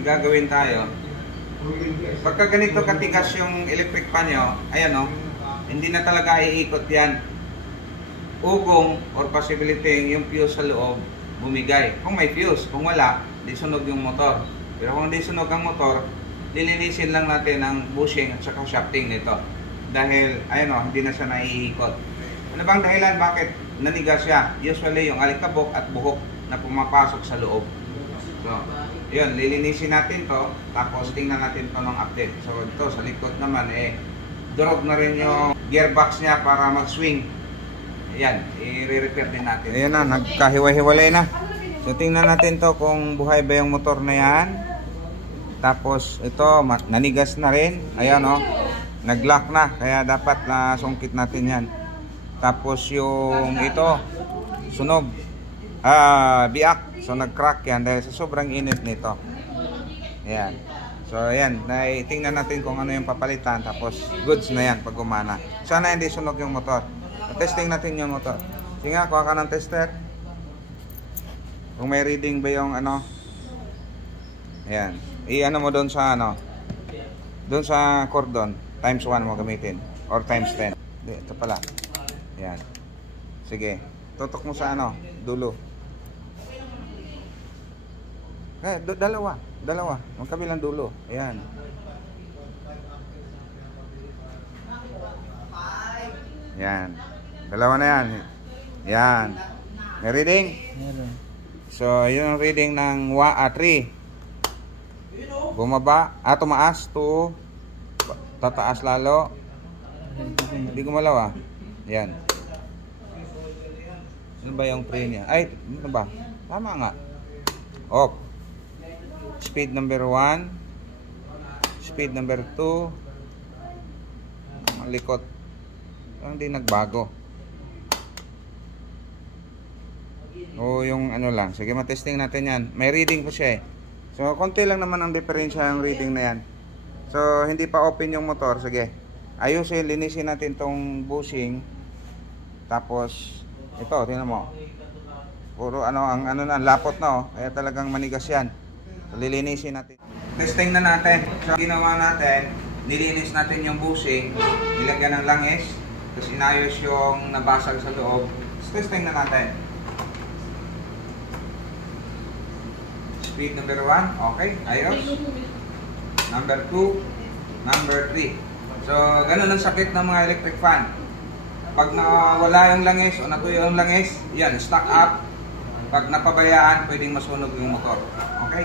may gagawin tayo. Pagka ganito katigas yung electric fan nyo, ayan o, hindi na talaga iikot yan. Ugong or possibility yung fuse sa loob bumigay. Kung may fuse, kung wala, di sunog yung motor. Pero kung di sunog ang motor, lilinisin lang natin ang bushing at saka shafting nito. Dahil, ayan o, hindi na siya naiikot. Ano bang dahilan bakit nanigas siya? Usually yung alikabok at buhok na pumapasok sa loob. So, yun, lilinisin natin to, tapos tingnan natin to ng update. So, ito sa likod naman, durog na rin yung gearbox niya para mag-swing. Ayan, i-repair din natin. Ayan na, nagkahiwa-hiwalay na. So, tingnan natin to kung buhay ba yung motor na yan. Tapos, ito, nanigas na rin. Ayan o, nag-lock na, kaya dapat na sungkit natin yan. Tapos, yung ito, sunog. Biak. So nag-crack yan dahil sa sobrang init nito. Ayan. So ayan, tingnan natin kung ano yung papalitan. Tapos goods na yan pag gumana. Sana hindi sunog yung motor. Testing natin yung motor. Sige nga, kuha ka ng tester. Kung may reading ba yung ano. Ayan. I-ano mo doon sa ano. Doon sa cordon. Times 1 mo gamitin. Or times 10. Ito pala. Ayan. Sige. Tutok mo sa ano. Dulo. Dalawa. Magkabilang dulo. Ayan. Ayan. Dalawa na yan. Ayan. May reading? Meron. So, yun ang reading ng 3. Bumaba. Tumaas. 2. Tataas lalo. Hindi gumalaw ah. Ayan. Ano ba yung pre niya? Ay, ano ba? Tama nga. Off. Speed number 1. Speed number 2. Ang likot. Hindi nagbago. O yung ano lang. Sige, matesting natin yan. May reading po siya eh. So, konti lang naman ang diferensya ng reading na yan. So, hindi pa open yung motor. Sige. Ayusin, linisin natin tong bushing. Tapos, ito, tingnan mo. Puro ano, ang ano na, lapot na oh. Kaya talagang manigas yan. So, lilinisin natin. Testing na natin. So, ginawa natin, nilinis natin yung bushing, nilagyan ng langis, tapos inayos yung nabasag sa loob. So, testing na natin. Speed number 1, okay, ayos. Number 2, number 3. So, ganun ang sakit ng mga electric fan. Pag nawala yung langis o natuyo yung langis, yan, stock up. Pag napabayaan, pwedeng masunog yung motor. Okay?